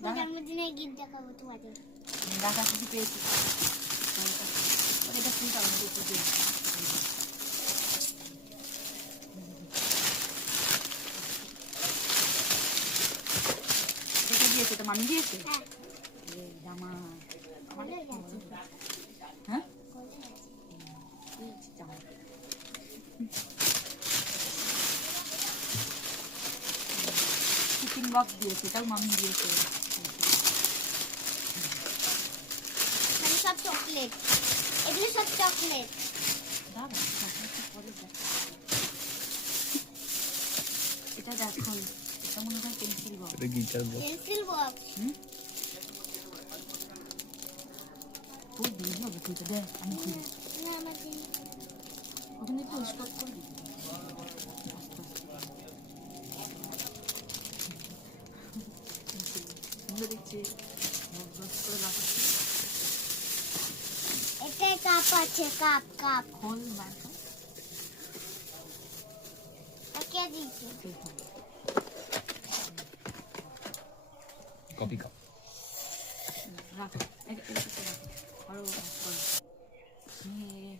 এখন জন্মদিনে গিফট দেখাবো তোমাদের। দেখা কিছু পেয়েছি? এটা ফুল টাকা একটু দিয়েছে তো মামি দিয়েছে? হ্যাঁ। জামা। হ্যাঁ জামা টিফিন বক্স দিয়েছে এটাও মামি দিয়েছে মানে সব চকলেট। এগুলো সব চকলেট। এটা দেখো এটা মনে হয় পেন্সিল বক্স এটা গিটার বক্স পেন্সিল বক্স হুম? দিয়ে হবে তুই তো দেখ আমি খুলে না আমার দিন ওখানে একটু স্টপ করে দিবি আস্তে আস্তে। সুন্দর দেখছি বক্স বক্স করে লাগাচ্ছি এটা কাপ আছে কাপ কাপ বাঁকা কে খোল কপি কাপ রাখো আরও হ্যাঁ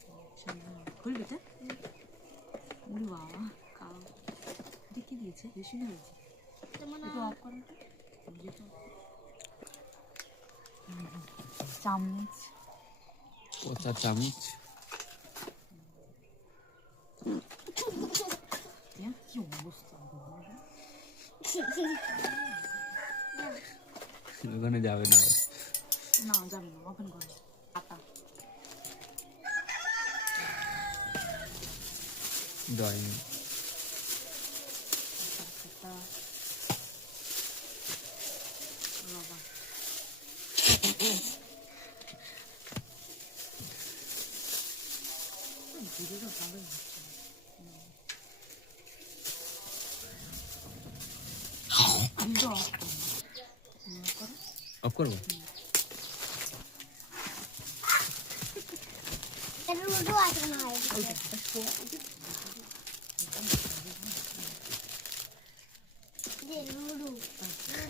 তো উড়ি বাবা কাউ দেখে দিয়েছে বেশি না হয়েছে একটু অফ করো তো চামচ। পচা চামচ। হ্যাঁ কি অবস্থা? ওখানে যাবে না না যাবে না ওপেন করো। আটা। ড্রয়িং একটা রবার ভিডিওটা ভালোই হচ্ছে আমি তো অফ করব অফ করব এটা রুডু আছে না হয় ওই দেখ এটা শো যে রুডু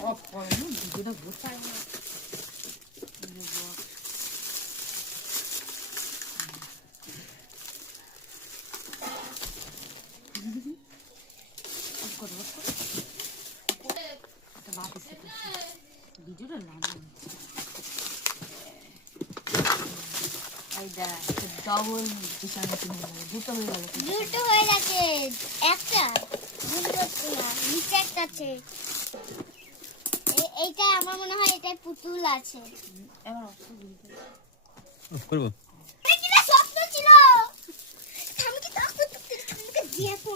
অফ করো না ভিডিওটা গোছায় না অফ করো অফ করো একটা বাদ এসে ভিডিওটা লাগে ডবল বিছানা কিনে গেল দুটো হয়ে গেল দুটো হয়ে গেছে। একটা দুটো নিচে একটা আছে। এইটা আমার মনে হয় এটাই পুতুল আছে। করব এটা কি না স্বপ্ন ছিল আমি কি তখন তোকে আমাকে দিয়ে পড়ছিলাম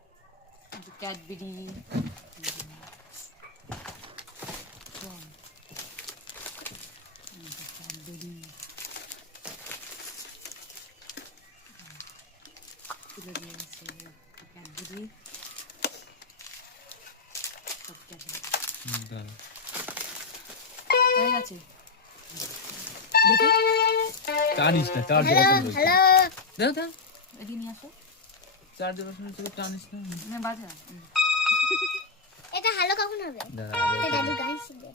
ক্যাডবেরি ক্যাডবেরি তুলে দিয়েছে ক্যাডবেরি সব ক্যাডবেরি গেছে দেখি টানিস না হ্যালো দাও দাও এগিয়ে নিয়ে আসো। চার্জ বসানো ছিল টানিস না। না বাজা এটা হ্যালো কখন হবে? দাদু গান হ্যালো